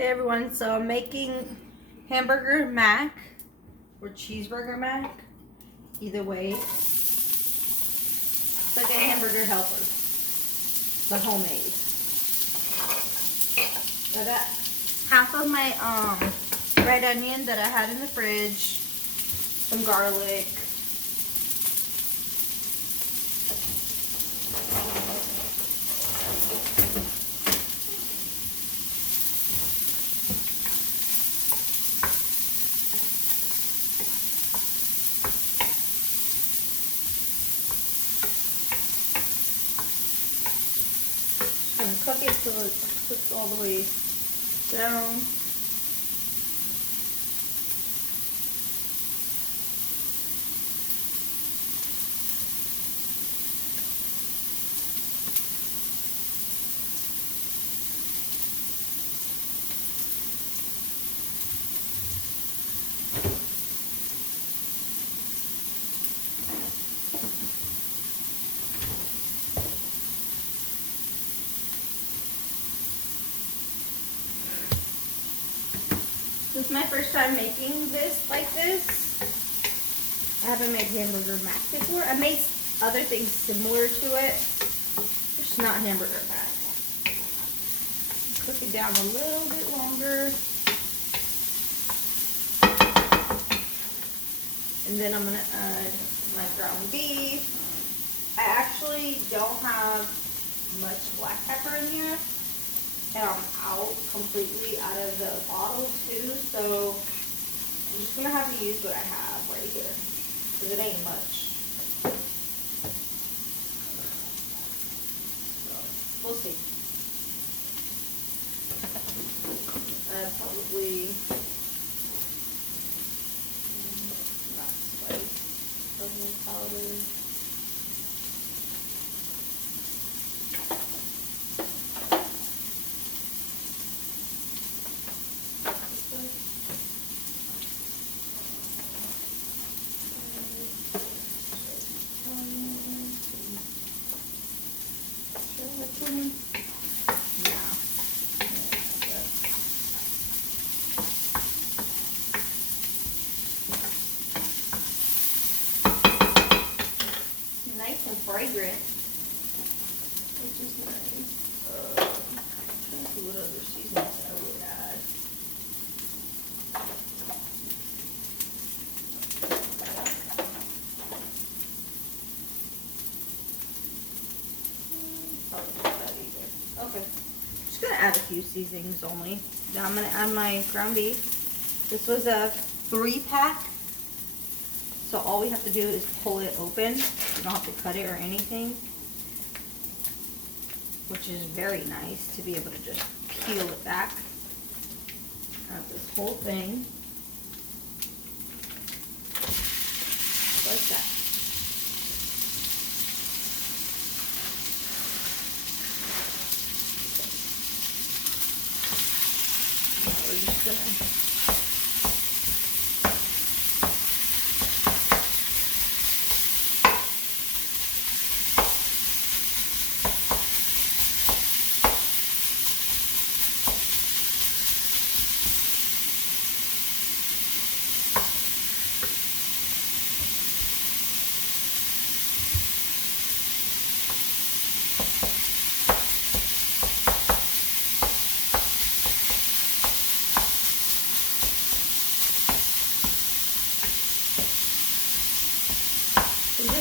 Hey everyone, so I'm making hamburger mac or cheeseburger mac. Either way, it's like a hamburger helper, but homemade. So I got half of my red onion that I had in the fridge, some garlic, gonna cook it till it cooks all the way down. This is my first time making this like this. I haven't made hamburger mac before. I made other things similar to it, just not hamburger mac. Cook it down a little bit longer. And then I'm gonna add my ground beef. I actually don't have much black pepper in here. And I'm completely out of the bottle too, so I'm just gonna have to use what I have right here, because it ain't much. So we'll see. Probably not spice, onion powder. Nice and fragrant, which is nice. Trying to see what other seasonings I would add. Probably not that either. Okay, just gonna add a few seasonings only. Now I'm gonna add my ground beef. This was a 3-pack. So all we have to do is pull it open. You don't have to cut it or anything, which is very nice to be able to just peel it back. Add this whole thing, like that. Now we're just gonna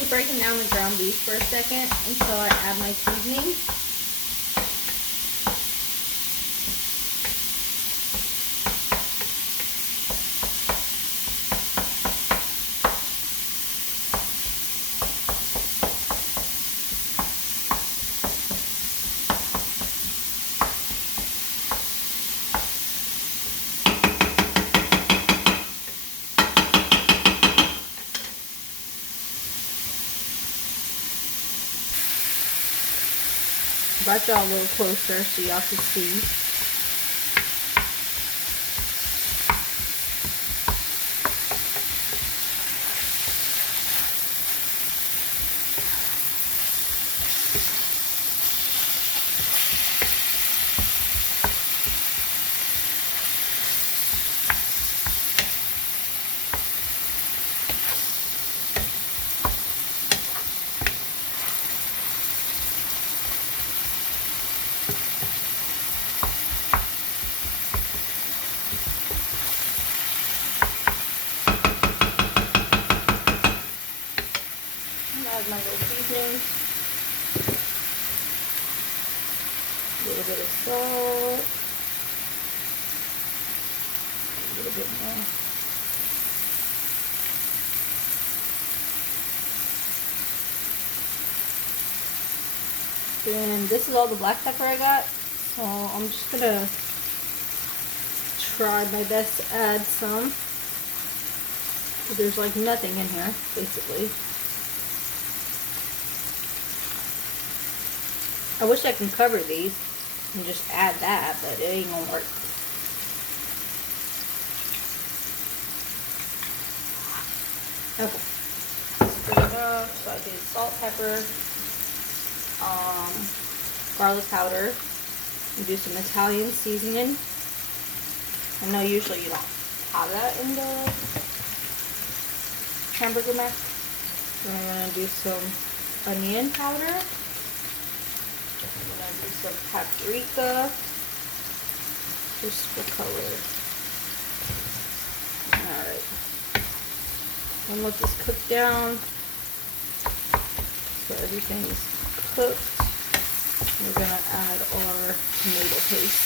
breaking down the ground beef for a second until I add my seasoning. Brought y'all a little closer so y'all can see. salt. A little bit more. And this is all the black pepper I got. So I'm just gonna try my best to add some. There's like nothing in here, basically. I wish I can cover these and just add that, but it ain't gonna work. Okay. Stir it up. So I did salt, pepper, garlic powder. You do some Italian seasoning. I know usually you don't have that in the hamburger mac. Then I'm gonna do some onion powder. I'm gonna do some paprika, just for color. Alright. And let this cook down. So everything's cooked. We're gonna add our tomato paste.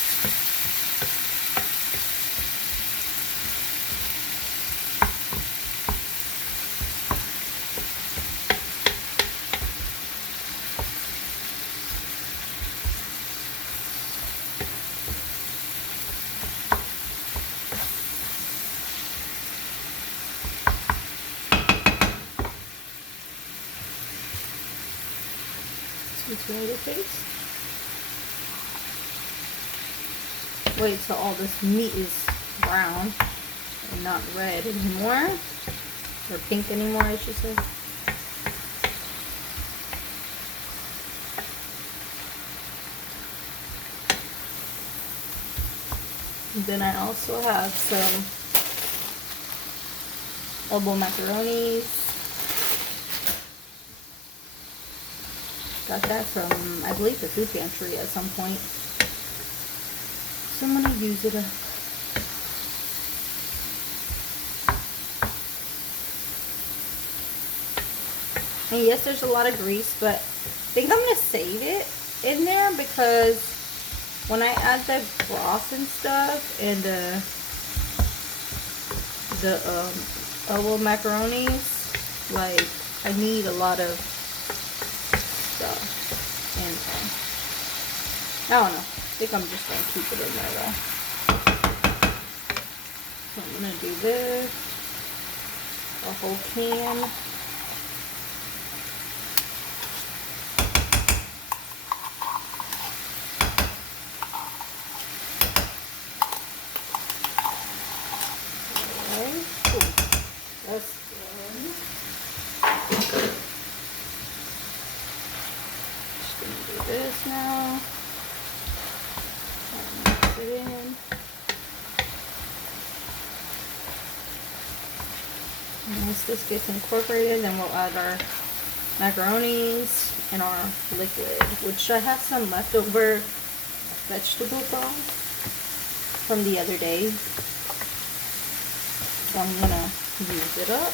Some tomato paste. Wait till all this meat is brown and not red anymore, or pink anymore, I should say. And then I also have some elbow macaronis. Got that from, I believe, the food pantry at some point. So I'm gonna use it up. And yes, there's a lot of grease, but I think I'm gonna save it in there because when I add the broth and stuff and the elbow macaronis, like I need a lot of stuff. And I don't know. I think I'm just gonna keep it in there though. So I'm gonna do this, a whole can. Alright, cool. That's done. Just gonna do this now. Mix it in. And once this gets incorporated, then we'll add our macaronis and our liquid, which I have some leftover vegetable broth from the other day. So I'm gonna use it up.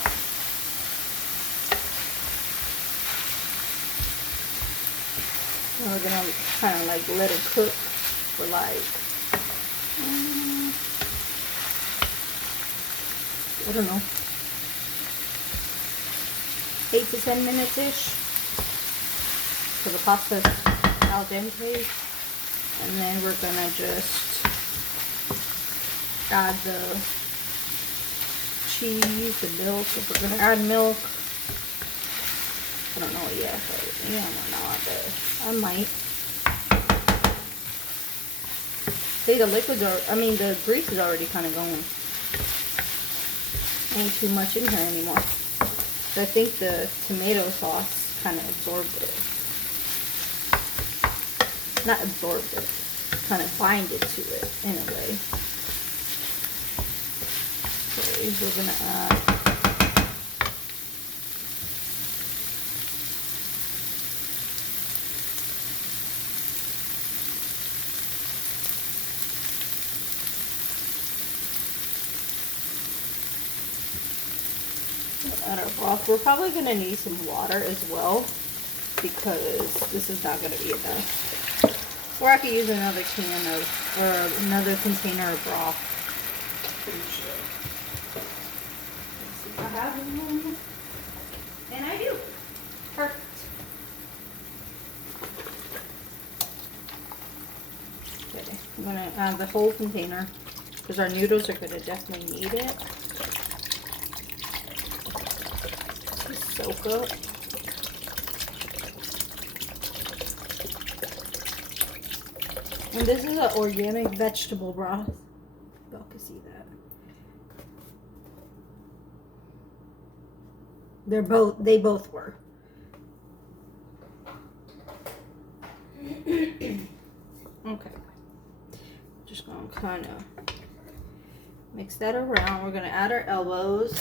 And we're gonna kind of like let it cook for like, I don't know, 8 to 10 minutes ish. So the pasta's al dente. And then we're gonna just add the cheese, the milk. If we're gonna add milk, I don't know yet, but yeah, I don't know, but I might. See, the liquids are, I mean, the grease is already kind of going. Ain't too much in here anymore. So I think the tomato sauce kind of absorbed it. Not absorbed it, kind of binded to it in a way. Okay, we're gonna add our broth. We're probably gonna need some water as well because this is not gonna be enough. Or I could use another can of, or another container of broth. Pretty sure. Let's see if I have one. And I do. Perfect. Okay, I'm gonna add the whole container because our noodles are gonna definitely need it. Just soak up. And this is an organic vegetable broth. Y'all can see that. They both were. Okay. Just gonna kind of mix that around. We're gonna add our elbows.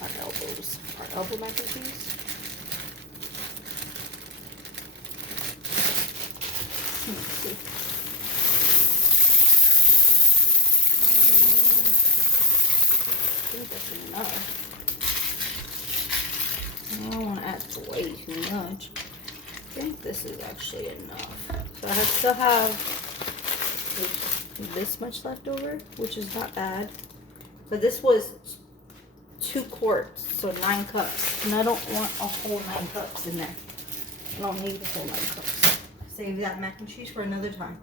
Our elbow mac and cheese. Let's see. I think that's enough. I don't want to add way too much. I think this is actually enough. So I still have this much left over, which is not bad. But this was 2 quarts, so 9 cups. And I don't want a whole 9 cups in there. I don't need a whole 9 cups. Save that mac and cheese for another time.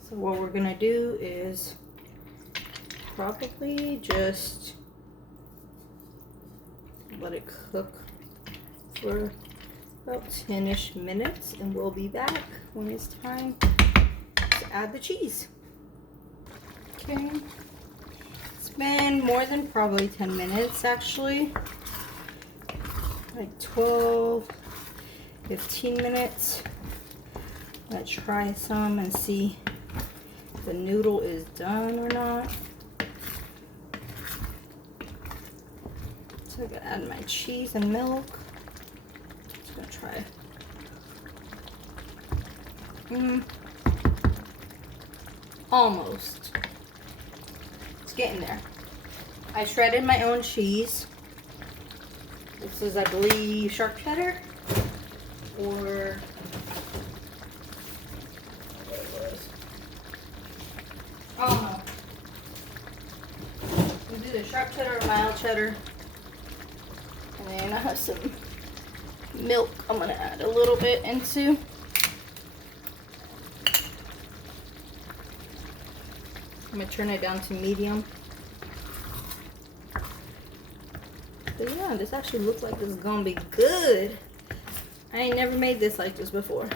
So what we're gonna do is probably just let it cook for about 10-ish minutes, and we'll be back when it's time to add the cheese. Okay, it's been more than probably 10 minutes actually, like 12, 15 minutes. Let's try some and see if the noodle is done or not. So I'm gonna add my cheese and milk. Just gonna try. Almost. It's getting there. I shredded my own cheese. This is, I believe, sharp cheddar or what it was. Oh no. We do the sharp cheddar or mild cheddar. And then I have some milk I'm gonna add a little bit into. I'm gonna turn it down to medium. But yeah, this actually looks like this is gonna be good. I ain't never made this like this before.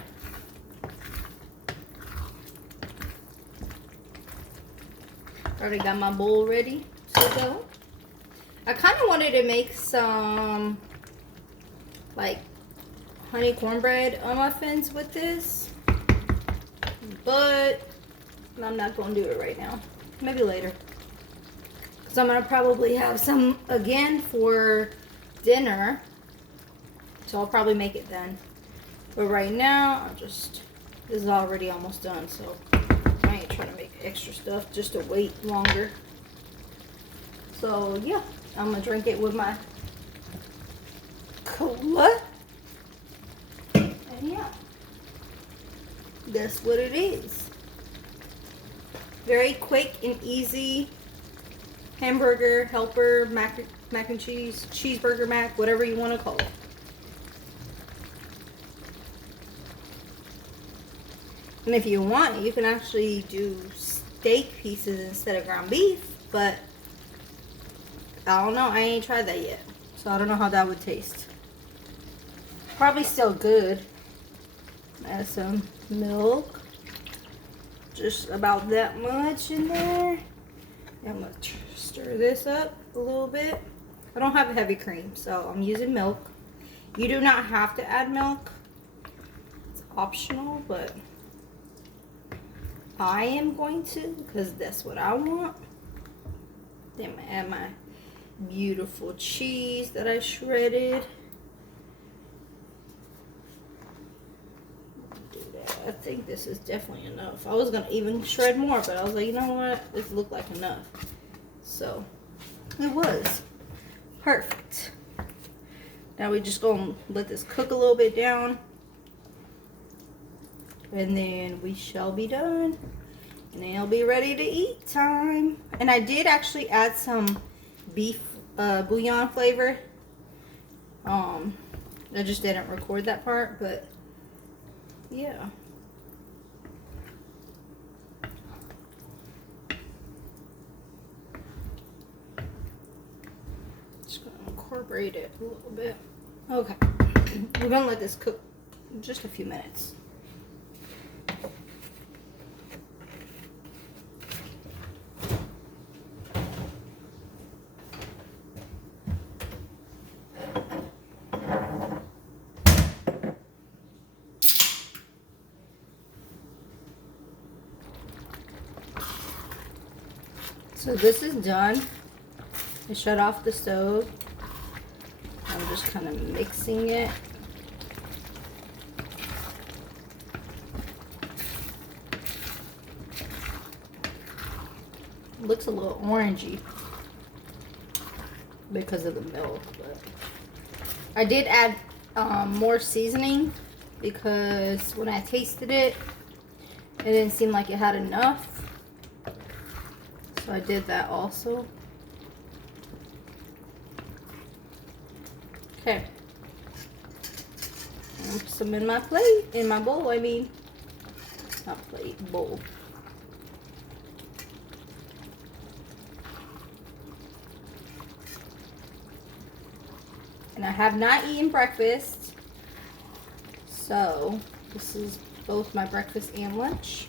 Already got my bowl ready to go. I kind of wanted to make some like honey cornbread muffins with this, but I'm not gonna do it right now. Maybe later. So I'm gonna probably have some again for dinner. So I'll probably make it then. But right now, this is already almost done. So I ain't trying to make extra stuff just to wait longer. So yeah, I'm gonna drink it with my cola. And yeah, that's what it is. Very quick and easy Hamburger Helper mac and cheese, cheeseburger mac, whatever you want to call it. And if you want, you can actually do steak pieces instead of ground beef, but I don't know. I ain't tried that yet, so I don't know how that would taste. Probably still good. Add some milk. Just about that much in there. I'm going to stir this up a little bit. I don't have a heavy cream, so I'm using milk. You do not have to add milk. It's optional, but I am going to because that's what I want. Then I'm going to add my beautiful cheese that I shredded. I think this is definitely enough. I was gonna even shred more, but I was like, you know what? This looked like enough. So it was perfect. Now we just gonna let this cook a little bit down. And then we shall be done. And then it'll be ready to eat time. And I did actually add some beef bouillon flavor. I just didn't record that part, but yeah. Just gonna incorporate it a little bit. Okay. We're gonna let this cook just a few minutes. So this is done. I shut off the stove. I'm just kind of mixing it. It looks a little orangey because of the milk, but I did add more seasoning because when I tasted it, it didn't seem like it had enough. So I did that also. Okay. I'll put some in my plate, in my bowl, I mean. Not plate, bowl. And I have not eaten breakfast. So this is both my breakfast and lunch.